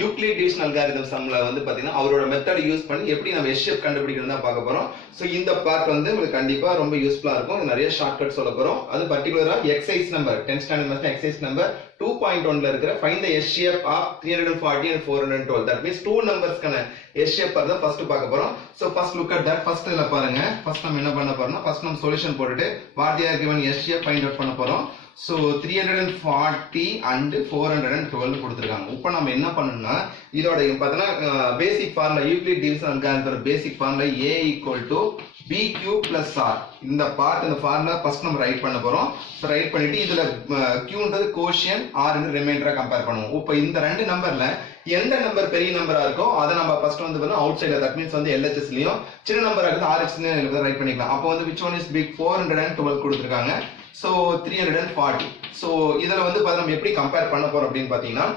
Euclid division algorithm சம்ல வந்து பாத்தீங்கன்னா அவரோட மெத்தட் யூஸ் பண்ணி எப்படி நம்ம எஸ்ஷேப் கண்டுபிடிக்கிறது தான் பார்க்க போறோம். சோ இந்த பார்ட் வந்து உங்களுக்கு கண்டிப்பா ரொம்ப யூஸ்ஃபுல்லா இருக்கும். நிறைய ஷார்ட்கட் சொல்ல போறோம். அது பர்టిక్యులரா exercise number 10th standard maths exercise number 2.1 ல இருக்கிற find the S shape of 340 and 412. that means two numbers கான S shape தான் ஃபர்ஸ்ட் பார்க்க போறோம். so first look at that. first இத பாருங்க. first நம்ம என்ன பண்ண போறோம்னா first நம்ம சொல்யூஷன் போட்டுட்டு what they are given S shape find out பண்ண போறோம். so 340 and 412 கொடுத்திருக்காங்க. இப்போ நம்ம என்ன பண்ணனும்னா இதோட பார்த்தீங்கன்னா பேசிக் formula Euclid division algorithm basic formula A = BQ + R. இந்த பார்ட் இந்த ஃபார்முலா ஃபர்ஸ்ட் நம்ம ரைட் பண்ண போறோம். ரைட் பண்ணிட்டு இதுல Qன்றது கோஷியன்ட், R ன்றது ரிமைண்டரா கம்பேர் பண்ணுவோம். இப்போ இந்த ரெண்டு நம்பர்ல எந்த நம்பர் பெரிய நம்பரா இருக்கோ அதை நம்ம ஃபர்ஸ்ட் வந்து பார்த்தா அவுட் சைடுல தட் மீன்ஸ் வந்து LHS லயும் சின்ன நம்பரா இருக்குது RHS லயும் ரைட் பண்ணிக்கலாம். அப்போ வந்து which one is big 412 கொடுத்திருக்காங்க. so 340. so இதல வந்து பாத்தா நம்ம எப்படி கம்பேர் பண்ண போறோம் அப்படினு பாத்தீங்கன்னா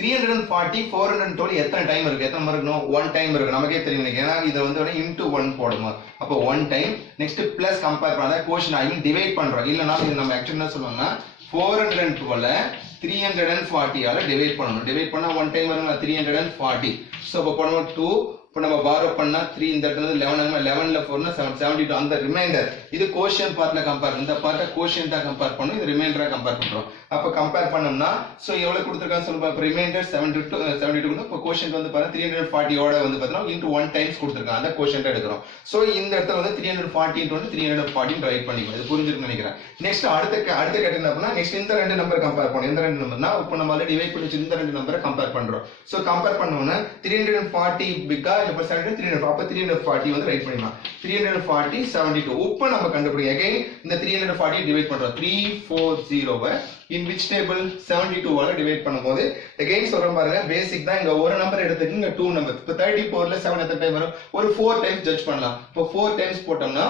340 412 எத்தனை டைம் இருக்கு, எத்தனை முறை இருக்கணும், 1 டைம் இருக்கு. நமக்கே தெரியும் நினைக்கிறேன். ஏன்னா இத வந்து into 1 போடுமா. அப்போ 1 டைம் நெக்ஸ்ட் பிளஸ் கம்பேர் பண்ணா கோஷன் ஐ மீன் டிவைட் பண்றோம். இல்லனா இது நம்ம ஆக்சுவலா என்ன சொல்லுவாங்கன்னா 412 340 ஆல டிவைட் பண்ணனும். டிவைட் பண்ணா 1 டைம் வரும்ல 340. சோ அப்ப பண்ணுவோம் 2. இப்போ நம்ம borrow பண்ணா 3 இந்த இடத்துல 11 11ல 4 னா 72. அந்த ரிமைண்டர் இது கோஷன் பார்ட்ல கம்பேர், இந்த பார்ட்ட கோஷன்ட்டா கம்பேர் பண்ணோம், இது ரிமைண்டரா கம்பேர் பண்றோம். அப்ப கம்பேர் பண்ணோம்னா சோ எவ்வளவு கொடுத்திருக்காங்க சொல்லுங்க. அப்ப ரிமைண்டர் 72 இப்போ கோஷன்ட் வந்து பாருங்க 340 ஓட வந்து பார்த்தா into 1 டைம்ஸ் கொடுத்திருக்காங்க. அத கோஷன்ட் எடுக்கிறோம். சோ இந்த இடத்துல வந்து 340 into 340 ரைட் பண்ணிக்கலாம். இது புரிஞ்சிருக்கும்னு நினைக்கிறேன். நெக்ஸ்ட் அடுத்த கேட் என்ன பண்ணா நெக்ஸ்ட் இந்த ரெண்டு நம்பர் கம்பேர் பண்ணோம். இந்த ரெண்டு நம்பர்னா இப்போ நம்ம ஆல்ரெடி டிவைட் பண்ணி இந்த ரெண்டு நம்பரை கம்பேர் பண்றோம். சோ கம்பேர் பண்ணோம்னா 340 பிகா இப்ப 340 அப்ப 340 வந்து ரைட் பண்ணிடலாம். 340 72. இப்போ நம்ம கண்டுபிடிங்க. அகைன் இந்த 340 டிவைட் பண்றோம். 340 in which table 72 ஆல டிவைட் பண்ணும்போது அகைன் சொல்றேன் பாருங்க. பேசிக் தான். இங்க ஒரு நம்பர் எடுத்துக்கிங்க, இங்க 2 நம்பர். இப்போ 34 ல 7 எத்தனை டைம் வரும், ஒரு 4 டைம்ஸ் ஜட்ஜ் பண்ணலாம். இப்போ 4 டைம்ஸ் போட்டோம்னா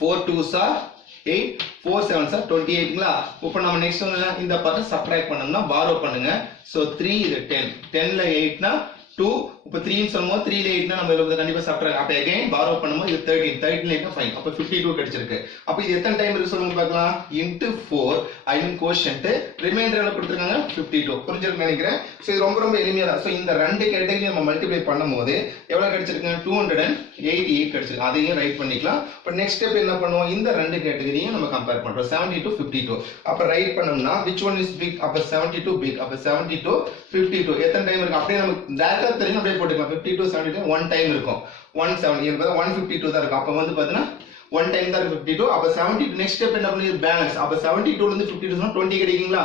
4 2s are 8 4 7s are 28ங்களா. இப்போ நம்ம நெக்ஸ்ட் வந்து இந்த பார்ட் சப்ட்ராக்ட் பண்ணோம்னா borrow பண்ணுங்க. சோ 3 இது 10 10 ல 8 னா 2. இப்போ 3 ன்னு சொல்லும்போது 3 ல 8 னா நம்ம இதுல கண்டிப்பா சப்ட்ராக்ட். அப்ப அகைன் borrow பண்ணும்போது இது 13 13 ல 8 னா 5. அப்ப 52 கிடைச்சிருக்கு. அப்ப இது எத்தனை டைம் இருக்கு சொல்லுங்க பார்க்கலாம். into 4 I mean quotient reminder எவ்வளவு கொடுத்திருக்காங்க 52. புரிஞ்சிருக்கும்னு நினைக்கிறேன். சோ இது ரொம்ப ரொம்ப எளிமையா தான். சோ இந்த ரெண்டு கேட்டகரி நம்ம மல்டிப்ளை பண்ணும்போது எவ்வளவு கிடைச்சிருக்கு 288 கிடைச்சிருக்கு. அதையும் ரைட் பண்ணிக்கலாம். இப்போ நெக்ஸ்ட் ஸ்டெப் என்ன பண்ணுவோம், இந்த ரெண்டு கேட்டகரியும் நம்ம கம்பேர் பண்றோம். 72 52. அப்ப ரைட் பண்ணோம்னா which one is big, அப்ப 72 big. அப்ப 72 52 எத்தனை டைம் இருக்கு அப்படியே நமக்கு டைரக்டா தெரியும். அப்படியே போட்டுக்கலாம். 52 72 1 டைம் இருக்கும். 170 என்பது 152 தான் இருக்கும். அப்ப வந்து பாத்தீங்கன்னா 1 டைம் தான் 52. அப்ப 72 நெக்ஸ்ட் ஸ்டெப் என்ன பண்ணுது பேலன்ஸ். அப்ப 72 ல இருந்து 52 சொன்னா 20 கிடைக்குங்களா.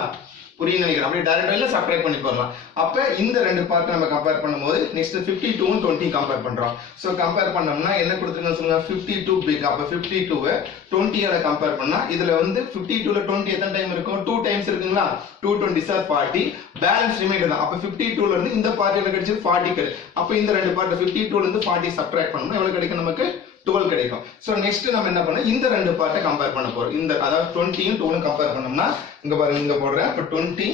புரியுது நினைக்கிறேன். அப்படியே டைரக்ட் வேல சப்ட்ராக்ட் பண்ணி போறலாம். அப்ப இந்த ரெண்டு பார்ட் நம்ம கம்பேர் பண்ணும்போது நெக்ஸ்ட் 52 and 20 கம்பேர் பண்றோம். சோ கம்பேர் பண்ணோம்னா என்ன கொடுத்திருக்காங்க சொல்லுங்க 52 big. அப்ப 52 20 ஆல கம்பேர் பண்ணா இதுல வந்து 52 ல 20 எத்தனை டைம் இருக்கும், 2 டைம்ஸ் இருக்குங்களா. 2 20s are 40. பேலன்ஸ் ரிமைண்டர் தான். அப்ப 52 ல இருந்து இந்த பார்ட் என்ன கிடைச்சது 40 கிடைக்கும். அப்ப இந்த ரெண்டு பார்ட் 52 ல இருந்து 40 சப்ட்ராக்ட் பண்ணோம்னா எவ்வளவு கிடைக்கும் நமக்கு 12 கிடைக்கும். சோ நெக்ஸ்ட் நம்ம என்ன பண்ணோம் இந்த ரெண்டு பார்ட்ட கம்பேர் பண்ண போறோம். இந்த அதாவது 20 யும் 12 கம்பேர் பண்ணோம்னா இங்க பாருங்க இங்க போடுறேன். அப்ப 20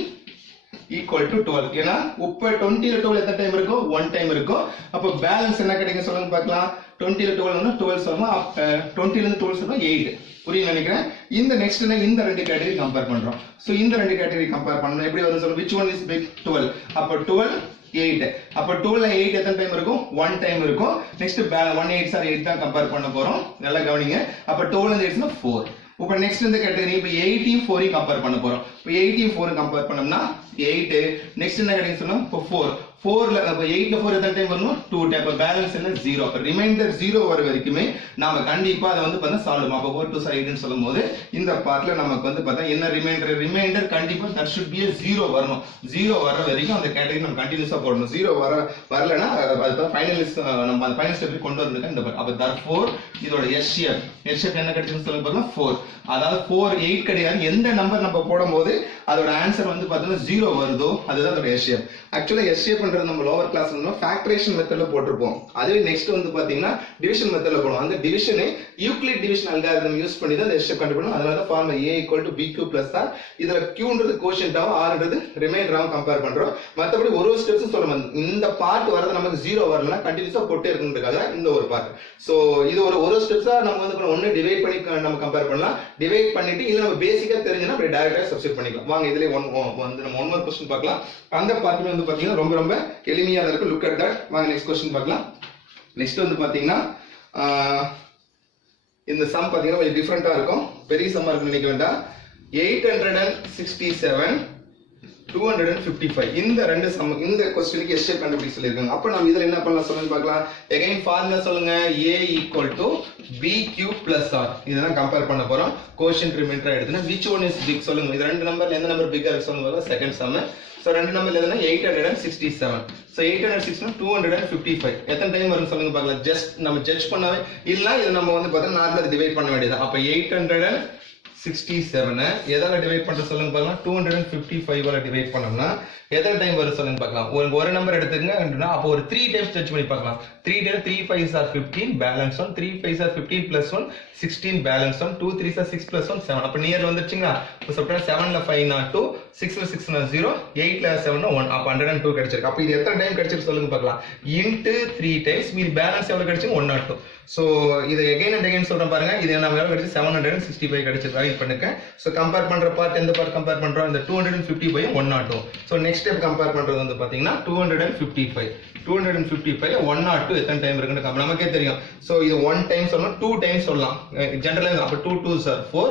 equal to 12. ஏனா இப்ப 20 ல 12 எத்தனை டைம் இருக்கும் 1 டைம் இருக்கும். அப்ப பேலன்ஸ் என்ன கிடைக்கும் சொல்லுங்க பார்க்கலாம். 20 ல 12 னா 12 சொல்லுமா. 20 ல இருந்து 12 சொல்லுமா 8. புரியுது நினைக்கிறேன். இந்த நெக்ஸ்ட் இந்த ரெண்டு கேட்டகரி கம்பேர் பண்றோம். சோ இந்த ரெண்டு கேட்டகரி கம்பேர் பண்ணனும். எப்படி வந்து சொல்லுங்க which one is big 12. அப்ப 12 8. அப்ப 12 ல 8 எத்தனை டைம் இருக்கும் 1 டைம் இருக்கும். நெக்ஸ்ட் 1 8s are 8 தான் கம்பேர் பண்ண போறோம். நல்லா கவனிங்க. அப்ப 12 ல 8 னா 4. இப்போ நெக்ஸ்ட் இந்த கேட்டகரி இப்போ 18 4 கம்பேர் பண்ண போறோம். இப்போ 18 4 கம்பேர் பண்ணோம்னா 8. நெக்ஸ்ட் என்ன கிடைக்கும் சொல்லுங்க இப்போ 4 4 ல அப்ப 8 ல 4 எத்தனை டைம் வரும் 2 டைம். அப்ப பேலன்ஸ் என்ன 0. அப்ப ரிமைண்டர் 0 வர வரைக்குமே நாம கண்டிப்பா அத வந்து பார்த்தா சால்வ் பண்ணுவோம். அப்ப 4 2 8 ன்னு சொல்லும்போது இந்த பார்ட்ல நமக்கு வந்து பார்த்தா என்ன ரிமைண்டர் கண்டிப்பா that should be a 0 வரணும். 0 வர வரைக்கும் அந்த கேட்டகரி நம்ம கண்டினியூஸா போடணும். 0 வரலனா அது ஃபைனலிஸ்ட் நம்ம அந்த ஃபைனல் ஸ்டெப்க்கு கொண்டு வரதுக்கு இந்த பார்ட். அப்ப therefore இதோட SCF என்ன கிடைச்சுன்னு சொல்லுங்க பாருங்க 4. அதாவது 4 8 கிடையாது. எந்த நம்பர் நம்ம போடும்போது அதோட ஆன்சர் வந்து பார்த்தா 0 வருதோ அதுதான் அதோட SCF. ஆக்சுவலா SCF பண்றது நம்ம லோவர் கிளாஸ்ல நம்ம ஃபேக்டரேஷன் மெத்தட்ல போட்டுருப்போம். அதுவே நெக்ஸ்ட் வந்து பாத்தீங்கன்னா டிவிஷன் மெத்தட்ல போடுவோம். அந்த டிவிஷனை யூக்ளிட் டிவிஷன் அல்காரிதம் யூஸ் பண்ணி தான் SCF கண்டுபிடிக்கணும். அதனால தான் ஃபார்முலா A = BQ + R. இதுல Qன்றது கோஷன்ட்டாவும் Rன்றது ரிமைண்டராவும் கம்பேர் பண்றோம். மத்தபடி ஒரு ஸ்டெப்ஸ் சொல்லணும். இந்த பார்ட் வரது நமக்கு 0 வரலனா கண்டினியூஸா போட்டே இருக்குன்றதுக்காக இந்த ஒரு பார்ட். சோ இது ஒரு ஸ்டெப்ஸா நம்ம வந்து ஒன்னு டிவைட் பண்ணி நம்ம கம்பேர் பண்ணலாம். டிவைட் பண்ணிட்டு இல்ல நம்ம பேசிக்கா தெரிஞ்சனா அப்படியே டைரக்டா சப்ஸ்டிட் பண்ணிக்கலாம். வாங்க இதுல நம்ம ஒன் மோர் क्वेश्चन பார்க்கலாம். அந்த பார்ட்ல வந்து பாத்தீங்கன்னா ரொம்ப எளிமையாக இருக்கு. Look at that. வாங்க நெக்ஸ்ட் கொஸ்டின் பார்க்கலாம். நெக்ஸ்ட் வந்து பார்த்தீங்கன்னா இந்த சம் பார்த்தீங்கன்னா கொஞ்சம் டிஃப்ரெண்ட்டாக இருக்கும். பெரிய சம்மா இருக்குன்னு நினைக்க வேண்டாம். 867 255 இந்த ரெண்டு சம் இந்த क्वेश्चनக்கு எஸ் ஷேப் கண்டுபிடிக்க சொல்லிருக்காங்க. அப்ப நம்ம இதல என்ன பண்ணலாம் சொல்லுங்க பார்க்கலாம். அகைன் ஃபார்முலா சொல்லுங்க. a = bq + r. இதெல்லாம் கம்பேர் பண்ண போறோம். கோஷன்ட் ரிமைண்டர் எடுத்துனா which one is big சொல்லுங்க. இது ரெண்டு நம்பர்ல எந்த நம்பர் பிக்கா இருக்கு சொல்லுங்க. Second sum. சோ ரெண்டு நம்பர்ல எதுனா 867. சோ 867 255. எத்தனை டைம் வரும் சொல்லுங்க பார்க்கலாம். ஜஸ்ட் நம்ம ஜட்ஜ் பண்ணவே இல்ல இது நம்ம வந்து பார்த்தா நார்மலா டிவைட் பண்ண வேண்டியது. அப்ப 867 எதால டிவைட் பண்ற சொல்லுங்க பார்க்கலாம். 255 ஆல டிவைட் பண்ணோம்னா எத்தனை டைம் வரும் சொல்லுங்க பார்க்கலாம். ஒரு நம்பர் எடுத்துக்கங்க. அப்போ ஒரு 3 டைம்ஸ் டச் பண்ணி பார்க்கலாம். 3 time 3 5s are 15 balance 1 3 5s are 15 plus 1 16 balance 1 2 3s are 6 plus 1 7. அப்ப நியர் வந்துருச்சுங்களா. இப்போ சப்ட்ரா 7 ல 5 னா 2 6 ல 6 னா 0 8 ல 7 னா 1. அப்ப 102 கிடைச்சிருக்கு. அப்ப இது எத்தனை டைம் கிடைச்சிருக்கு சொல்லுங்க பார்க்கலாம். இன்டு 3 டைம்ஸ் மீதி பேலன்ஸ் எவ்வளவு கிடைச்சிருக்கு 102. சோ இது அகைன் அண்ட் அகைன் சொல்றேன் பாருங்க. இது நம்ம எவ்வளவு கிடைச்சு 765 கிடைச்சிருக்கு. ரைட் பண்ணுங்க. சோ கம்பேர் பண்ற பார்ட் எந்த பார்ட் கம்பேர் பண்றோம். இந்த 255 102. சோ நெக்ஸ்ட் ஸ்டெப் கம்பேர் பண்றது வந்து பாத்தீங்கன்னா 255 102 எத்தனை டைம் இருக்குன்னு நமக்கே தெரியும். சோ இது 1 டைம் சொல்லலாம் 2 டைம் சொல்லலாம். ஜெனரலா அப்ப 2 2s are 4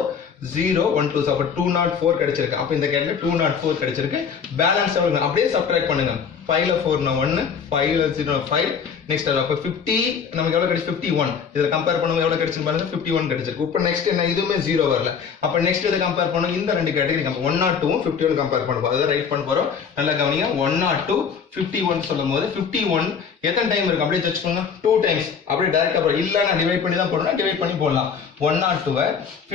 0 1 2 அப்ப 204 கிடைச்சிருக்கு. அப்ப இந்த கேட்ல 204 கிடைச்சிருக்கு. பேலன்ஸ் எவ்வளவு அப்படியே சப்ட்ராக்ட் பண்ணுங்க. 5 ல 4 னா 1 5 ல 0 5 நெக்ஸ்ட் அப்ப 50 நமக்கு எவ்வளவு கிடைச்சு 51. இத கம்பேர் பண்ணும்போது எவ்வளவு கிடைச்சு பாருங்க 51 கிடைச்சிருக்கு. இப்போ நெக்ஸ்ட் என்ன இதுமே 0 வரல. அப்ப நெக்ஸ்ட் இத கம்பேர் பண்ணும் இந்த ரெண்டு கேட்டகரி கம்பேர் 102 ம் 51 கம்பேர் பண்ணுவோம். அத ரைட் பண்ண போறோம். நல்லா கவனிங்க. 102 51 சொல்லும்போது 51 எத்தனை டைம் இருக்கு அப்படியே ஜட்ஜ் பண்ணுங்க. 2 டைம்ஸ் அப்படியே டைரக்டா போறோம். இல்ல நான் டிவைட் பண்ணி தான் போறேன்னா டிவைட் பண்ணி போடலாம். 102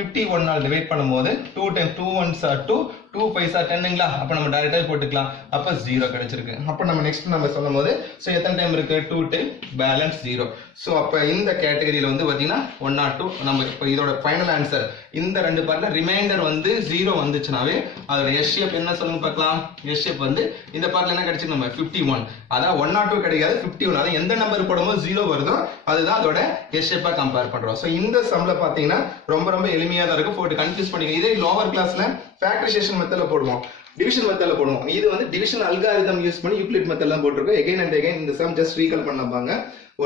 51 ஆல் டிவைட் பண்ணும்போது 2 time 2 1s are 2 2 5s are 10ங்களா. அப்ப நம்ம டைரக்டா போட்டுக்கலாம். அப்ப 0 கிடைச்சிருக்கு. அப்ப நம்ம நெக்ஸ்ட் நம்ம சொல்லும்போது சோ எத்தனை டைம் இருக்கு 2 டைம் பேலன்ஸ் 0. சோ அப்ப இந்த கேட்டகரியில வந்து பாத்தீங்கன்னா 102 நம்ம இப்ப இதோட ஃபைனல் ஆன்சர் இந்த ரெண்டு பார்ட்ல ரிமைண்டர் வந்து 0 வந்துச்சுனாவே அதோட எஸ் ஷேப் என்ன சொல்லுங்க பார்க்கலாம். எஸ் ஷேப் வந்து இந்த பார்ட்ல என்ன கிடைச்சிருக்கு நம்ம 51. அதான் 102 கிடைக்காது 51. அத எந்த நம்பர் போடும்போது 0 வருதோ அதுதான் அதோட எஸ் ஷேப்பா கம்பேர் பண்றோம். சோ இந்த சம்ல பாத்தீங்கன்னா ரொம்ப ரொம்ப எளிமையா தான் இருக்கு. போட்டு கன்ஃபியூஸ் பண்ணீங்க. இதே லோவர் கிளாஸ்ல ஃபேக்டரைசேஷன் மெத்தட்ல போடுவோம். டிவிஷன் மெத்தட்ல போடுவோம். இது வந்து டிவிஷன் அல்காரிதம் யூஸ் பண்ணி யூக்ளிட் மெத்தட்ல போட்டுருக்கோம். அகைன் அண்ட் அகைன் இந்த சம் ஜஸ்ட் ரீகால் பண்ணாங்க.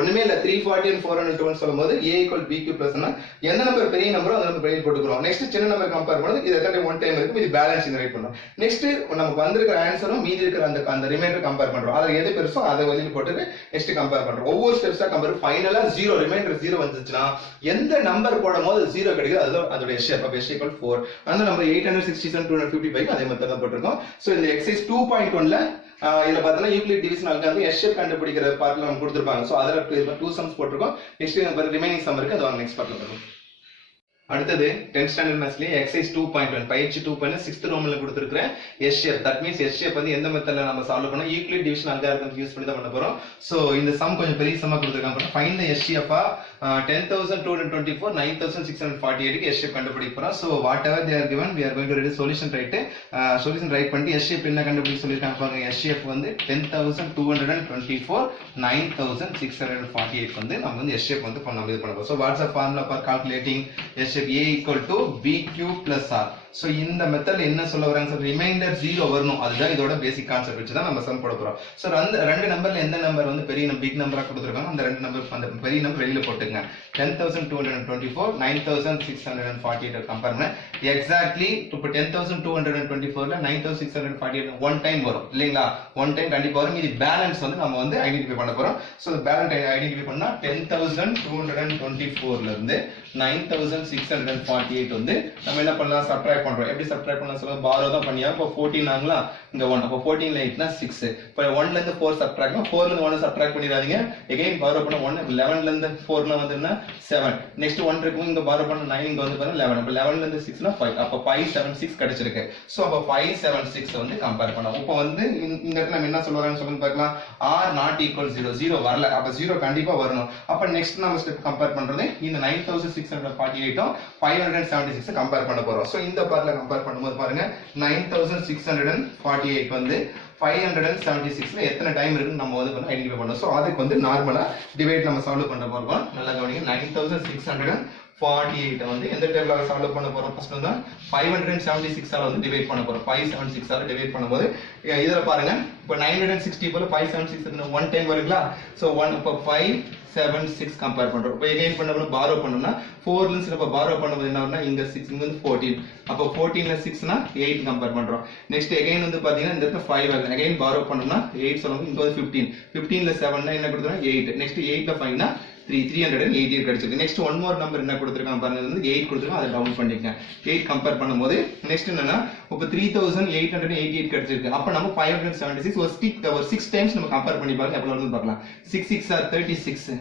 ஒண்ணுமே இல்ல 340 and 421 சொல்லும்போது a = bq plus னா எந்த நம்பர் பெரிய நம்பரோ அந்த நம்பர் பெரிய போட்டுக்கிறோம். நெக்ஸ்ட் சின்ன நம்பர் கம்பேர் பண்ணும்போது இது எத்தனை ஒன் டைம் இருக்கு. இது பேலன்ஸ் இந்த ரைட் பண்ணோம். நெக்ஸ்ட் நமக்கு வந்திருக்கிற ஆன்சரும் மீதி இருக்கிற அந்த ரிமைண்டர் கம்பேர் பண்றோம். அதுல எது பெருசோ அதை வெளியில போட்டு நெக்ஸ்ட் கம்பேர் பண்றோம். ஒவ்வொரு ஸ்டெப்ஸா கம்பேர் ஃபைனலா 0 ரிமைண்டர் 0 வந்துச்சுன்னா எந்த நம்பர் போடும்போது 0 கிடைக்குது அதுதான் அதோட எஸ் ஷேப். s = 4. அந்த நம்பர் 867 255 அதே மெத்தட்ல போட்டுருக்கோம். சோ இந்த எக்சர்சைஸ் 2.1ல இதுல பார்த்தா Euclid division algorithm S shape கண்டுபிடிக்கிற பார்ட்ல நம்ம கொடுத்திருப்பாங்க. சோ அதுல 2 சம்ஸ் போட்டுருக்கோம். நெக்ஸ்ட் ரிமைனிங் சம் இருக்கு. அது வாங்க நெக்ஸ்ட் பார்ட்ல பார்க்கலாம். அடுத்தது 10th ஸ்டாண்டர்ட் மேத்ஸ்ல எக்சர்சைஸ் 2.1 பயிற்சி 2.6th ரோம்ல கொடுத்திருக்கிற S shape. That means S shape வந்து எந்த மெத்தட்ல நம்ம சால்வ் பண்ணோம் யூக்ளிட் டிவிஷன் அல்காரிதம் யூஸ் பண்ணி தான் பண்ண போறோம். சோ இந்த சம் கொஞ்சம் பெரிய சம்மா கொடுத்திருக்காங்க. ஃபைண்ட் தி எஸ் ஷேப் 10224 9648 க்கு எஸ் ஷேப் கண்டுபிடிக்க போறோம். So what ever they are given we are going to read solution right. Solution right பண்ணி எஸ் ஷேப் என்ன கண்டுபிடிக்க சொல்லிருக்காங்க பாருங்க. எஸ் ஷேப் வந்து 10224 9648 வந்து நம்ம வந்து எஸ் ஷேப் வந்து நம்ம இது பண்ண போறோம். So what's the formula for calculating S shape a = bq + r. So இந்த மெத்தட்ல என்ன சொல்ல வராங்க சார் ரிமைண்டர் 0 வரணும். அதுதான் இதோட பேசிக் கான்செப்ட் வச்சு தான் நம்ம சம் போட போறோம். சோ ரெண்டு நம்பர்ல எந்த நம்பர் வந்து பெரிய நம்பர் பிக் நம்பரா கொடுத்திருக்காங்க அந்த ரெண்டு நம்பர் அந்த பெரிய நம்பர் வெளியில போட்டுங்க. 10224 9648 கம்பேர் பண்ண எக்ஸாக்ட்லி இப்போ 10224ல 9648 ஒன் டைம் வரும் இல்லீங்களா. ஒன் டைம் கண்டிப்பா வரும். இது பேலன்ஸ் வந்து நம்ம வந்து ஐடென்டிஃபை பண்ண போறோம். சோ பேலன்ஸ் ஐடென்டிஃபை பண்ணா 10224ல இருந்து 9648 வந்து நம்ம என்ன பண்ணலாம் சப்ட்ராக்ட் பண்றோம். எப்படி சப்ட்ராக்ட் பண்ணலாம் சொல்லுங்க. பாரோ தான் பண்ணியா. இப்போ 14 ஆங்களா இங்க 1. அப்போ 14 ல 8 னா 6. இப்போ 1 ல இருந்து 4 சப்ட்ராக்ட் 4 ல இருந்து 1 சப்ட்ராக்ட் பண்ணிராதீங்க. அகைன் பாரோ பண்ண 1 11 ல இருந்து 4 ல வந்துனா 7. நெக்ஸ்ட் 1 இருக்கும். இங்க பாரோ பண்ண 9 இங்க வந்து பாருங்க 11. அப்போ 11 ல இருந்து 6 னா 5. அப்போ 576 கிடைச்சிருக்கு. சோ அப்போ 576 வந்து கம்பேர் பண்ணோம். இப்போ வந்து இந்த இடத்துல நம்ம என்ன சொல்றாங்கன்னு சொல்லுங்க பார்க்கலாம். r not equal 0 0 வரல. அப்ப 0 கண்டிப்பா வரணும். அப்ப நெக்ஸ்ட் நம்ம ஸ்டெப் கம்பேர் பண்றது இந்த 9648 576 கம்பேர் பண்ண போறோம். சோ இந்த பார்ட்ல கம்பேர் பண்ணும்போது பாருங்க 9648 வந்து 576ல எத்தனை டைம் இருக்குன்னு நம்ம வந்து ஐடென்டிஃபை பண்ணோம். சோ அதுக்கு வந்து நார்மலா டிவைட் நம்ம சால்வ் பண்ண போறோம். நல்லா கவனிங்க. 9648 48 வந்து எந்த டேபிளால சால்வ் பண்ண போறோம்? ஃபர்ஸ்ட் வந்து 576 ஆல வந்து டிவைட் பண்ண போறோம். 576 ஆல டிவைட் பண்ணும்போது இதுல பாருங்க இப்போ 960 போல 576 1 டைம் வருங்களா? சோ 1 இப்போ 576 கம்பேர் பண்றோம். இப்போ எகைன் பண்ணோம்னா borrow பண்ணோம்னா 4 ல இருந்து நம்ம borrow பண்ணும்போது என்ன வரும்னா இங்க 6 இங்க வந்து 14. அப்போ 14 ல 6 னா 8 கம்பேர் பண்றோம். நெக்ஸ்ட் எகைன் வந்து பாத்தீங்கன்னா இந்த இடத்துல 5 வருது. எகைன் borrow பண்ணோம்னா 8 சொல்லும்போது இங்க வந்து 15. 15 ல 7 னா என்ன கொடுத்தோம்னா 8. நெக்ஸ்ட் 8 ல 5 னா 380 கிடைச்சிருக்கு. நெக்ஸ்ட் ஒன் மோர் நம்பர் என்ன கொடுத்திருக்காங்க பாருங்க, வந்து 8 கொடுத்திருக்காங்க, அதை டவுன் பண்ணிக்கங்க. 8 கம்பேர் பண்ணும்போது நெக்ஸ்ட் என்னன்னா இப்போ 3888 கிடைச்சிருக்கு. அப்ப நம்ம 576 ஒரு 6 டைம்ஸ் நம்ம கம்பேர் பண்ணி பாருங்க எவ்வளவு வருதுன்னு பார்க்கலாம். 6 6 are 36.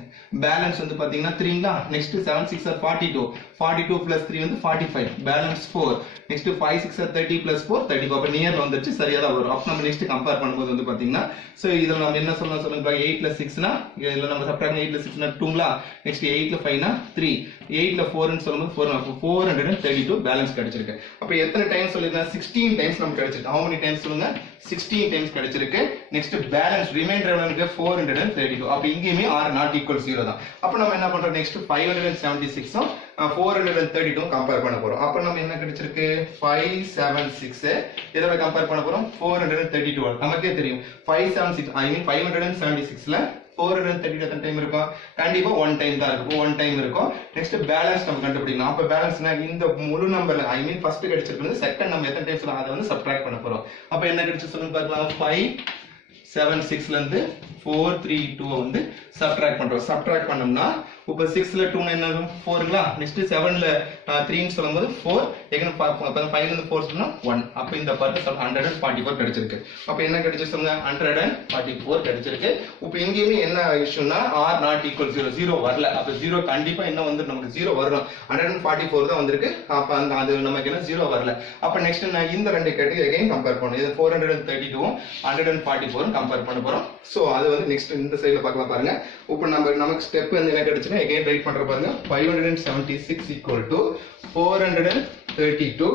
பேலன்ஸ் வந்து பாத்தீங்கன்னா 3ங்களா? Next 7 6 are 42. 42 plus 3 வந்து 45. பேலன்ஸ் 4. Next 5 6 are 30 plus 4 34. அப்ப நியர்ல வந்துருச்சு, சரியா தான் வரும். அப்ப நம்ம நெக்ஸ்ட் கம்பேர் பண்ணும்போது வந்து பாத்தீங்கன்னா சோ இதுல நம்ம என்ன சொல்லலாம் சொல்லுங்க. 8 ல 6 னா இதுல நம்ம சப்ட்ராக்ட் 8 ல 6 னா 2ங்களா? நெக்ஸ்ட் 8 ல 5 னா 3. 8 ல 4 ன்னு சொல்லும்போது 432 பேலன்ஸ் கிடைச்சிருக்கு. அப்ப எத்தனை டைம்ஸ் சொல்லிருந்தா 16 டைம்ஸ் நமக்கு கிடைச்சிருக்கு. how many டைம்ஸ் சொல்லுங்க? 16 டைம்ஸ் கிடைச்சிருக்கு. நெக்ஸ்ட் பேலன்ஸ் ரிமைண்டர் எவ்வளவு இருக்கு? 432. அப்ப இங்கேயுமே r not equal 0 தான். அப்ப நம்ம என்ன பண்றோம்? நெக்ஸ்ட் 576 உம் 432 கம்பேர் பண்ண போறோம். அப்ப நம்ம என்ன கிடைச்சிருக்கு? 576 இதோட கம்பேர் பண்ண போறோம் 432. நமக்கே தெரியும் 576 I mean 576 ல 432 எத்தனை டைம் இருக்கும்? கண்டிப்பா 1 டைம் தான் இருக்கும். 1 டைம் இருக்கும். நெக்ஸ்ட் பேலன்ஸ் நம்ம கண்டுபிடிக்கணும். அப்ப பேலன்ஸ்னா இந்த முழு நம்பர்ல I mean ஃபர்ஸ்ட் கிடைச்சிருக்கு, செகண்ட் நம்ம எத்தனை டைம்ஸ் அதை வந்து சப்ட்ராக்ட் பண்ண போறோம். அப்ப என்ன கிடைச்சு சொல்லுங்க பார்க்கலாம். 576 ல இருந்து 432 வந்து சப்ட்ராக்ட் பண்றோம். சப்ட்ராக்ட் பண்ணோம்னா இப்போ 6 ல 2 என்ன வரும்? 4ங்களா? நெக்ஸ்ட் 7 ல 3 ன்னு சொல்லும்போது 4. எகன் 5 ல இருந்து 4 சொன்னா 1. அப்ப இந்த பார்ட் 144 கிடைச்சிருக்கு. அப்ப என்ன கிடைச்சிருக்கு சொல்லுங்க? 144 கிடைச்சிருக்கு. இப்போ இங்கேயுமே என்ன இஷ்யூனா r not equal 0. 0 வரல. அப்ப 0 கண்டிப்பா என்ன வந்து நமக்கு 0 வரணும். 144 தான் வந்திருக்கு. அப்ப அது நமக்கு என்ன 0 வரல. அப்ப நெக்ஸ்ட் நான் இந்த ரெண்டு கேட்டகரி அகைன் கம்பேர் பண்ணனும். இது 432 உம் 144 கம்பேர் பண்ண போறோம். சோ அது வந்து நெக்ஸ்ட் இந்த சைடுல பார்க்கலாம் பாருங்க. இப்போ நமக்கு ஸ்டெப் வந்து என்ன கிடைச்சுனா again ரைட் பண்ற பாருங்க. 576 equal to 432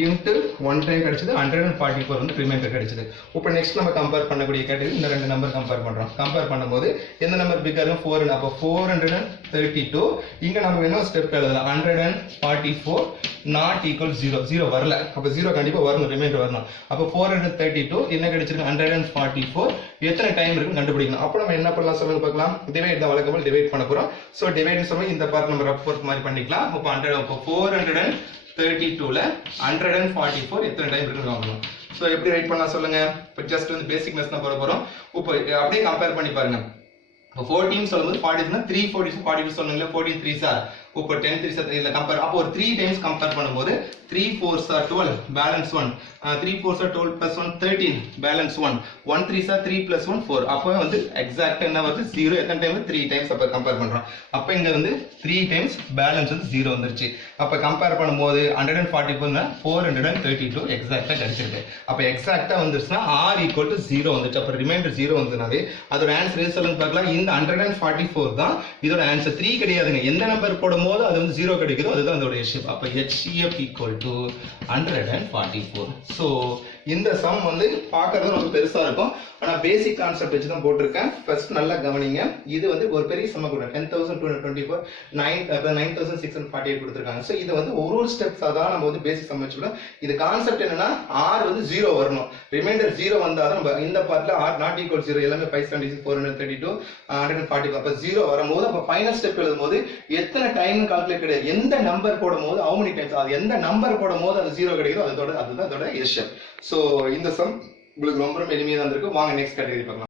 into 1 டைம் கிடைச்சது 144 வந்து ரிமைண்டர் கிடைச்சது. இப்போ நெக்ஸ்ட் நம்ம கம்பேர் பண்ணக்கூடிய கேட்டகரி இந்த ரெண்டு நம்பர் கம்பேர் பண்றோம். கம்பேர் பண்ணும்போது எந்த நம்பர் பிக்கர்? 4. அப்ப 432 இங்க நம்ம என்ன ஸ்டெப் எழுதலாம்? 144 not equal 0. 0 வரல. அப்ப 0 கண்டிப்பா வரணும், ரிமைண்டர் வரணும். அப்ப 432 என்ன கிடைச்சிருக்கு? 144 எத்தனை டைம் இருக்குன்னு கண்டுபிடிக்கணும். அப்ப நம்ம என்ன பண்ணலாம் சொல்லுங்க பார்க்கலாம். டிவைட் தான் வழக்கமா டிவைட் பண்ண போறோம். சோ டிவைட் சொல்லுங்க இந்த பார்ட் நம்ம ரஃப் ஒர்க் மாதிரி பண்ணிக்கலாம். அப்ப 432 ல 144 எத்தனை டைம் இருக்குன்னு பார்க்கணும். சோ எப்படி ரைட் பண்ணலாம் சொல்லுங்க. இப்போ ஜஸ்ட் வந்து பேசிக் மெத்தட் தான் போட போறோம். இப்போ அப்படியே கம்பேர் பண்ணி பாருங்க. 14 சொல்லும்போது 40 னா 3 40 42 சொன்னீங்களா? 14 3s are இப்போ 10 3s are இதுல கம்பேர். அப்போ ஒரு 3 டைம்ஸ் கம்பேர் பண்ணும்போது 3 4s are 12 balance 1. 3 4s are 12 plus 1 13 balance 1. 1 3s are 3 plus 1 4. அப்போ வந்து எக்ஸாக்ட்டா என்ன வருது? 0 எத்தனை டைம்? 3 டைம்ஸ் அப்ப கம்பேர் பண்றோம். அப்ப இங்க வந்து 3 டைம்ஸ் பேலன்ஸ் வந்து 0 வந்துருச்சு. அப்ப கம்பேர் பண்ணும்போது 144 னா 432 எக்ஸாக்ட்டா கிடைச்சிருக்கு. அப்ப எக்ஸாக்ட்டா வந்துருச்சுனா r equal to 0 வந்துச்சு. அப்ப ரிமைண்டர் 0 வந்ததுனாவே அதோட ஆன்சர் எது சொல்லுங்க பார்க்கலாம். இந்த 144 தான் இதோட ஆன்சர். 3 கிடையாதுங்க. எந்த நம்பர் போடும்போது அது வந்து 0 கிடைக்குதோ அதுதான் அதோட HCF. அப்ப HCF equal to 144. சோ இந்த சம் வந்து பார்க்கிறது ரொம்ப பெருசா இருக்கும். ஆனா பேசிக் கான்செப்ட் வச்சு தான் போட்டிருக்கேன். ஃபர்ஸ்ட் நல்லா கவனிங்க. இது வந்து ஒரு பெரிய சம் கூட 10224 9648 கொடுத்திருக்காங்க. சோ இது வந்து ஒரு ஸ்டெப்ஸ் தான் நம்ம வந்து பேசிக் சம் வச்சுக்கலாம். இது கான்செப்ட் என்னன்னா r வந்து 0 வரணும். ரிமைண்டர் 0 வந்தா தான் நம்ம இந்த பார்ட்ல r not equal 0 எல்லாமே 576 432 144 அப்ப 0 வரும்போது அப்ப ஃபைனல் ஸ்டெப் எழுதும்போது எத்தனை டைம் கால்குலேட் கிடையாது. எந்த நம்பர் போடும்போது how many times அது எந்த நம்பர் போடும்போது அது 0 கிடைக்குதோ அதுதான் அதோட HCF. சோ இந்த சம் உங்களுக்கு ரொம்ப எளிமையா தான் இருக்கு. வாங்க நெக்ஸ்ட் கேட்டகரி பார்க்கலாம்.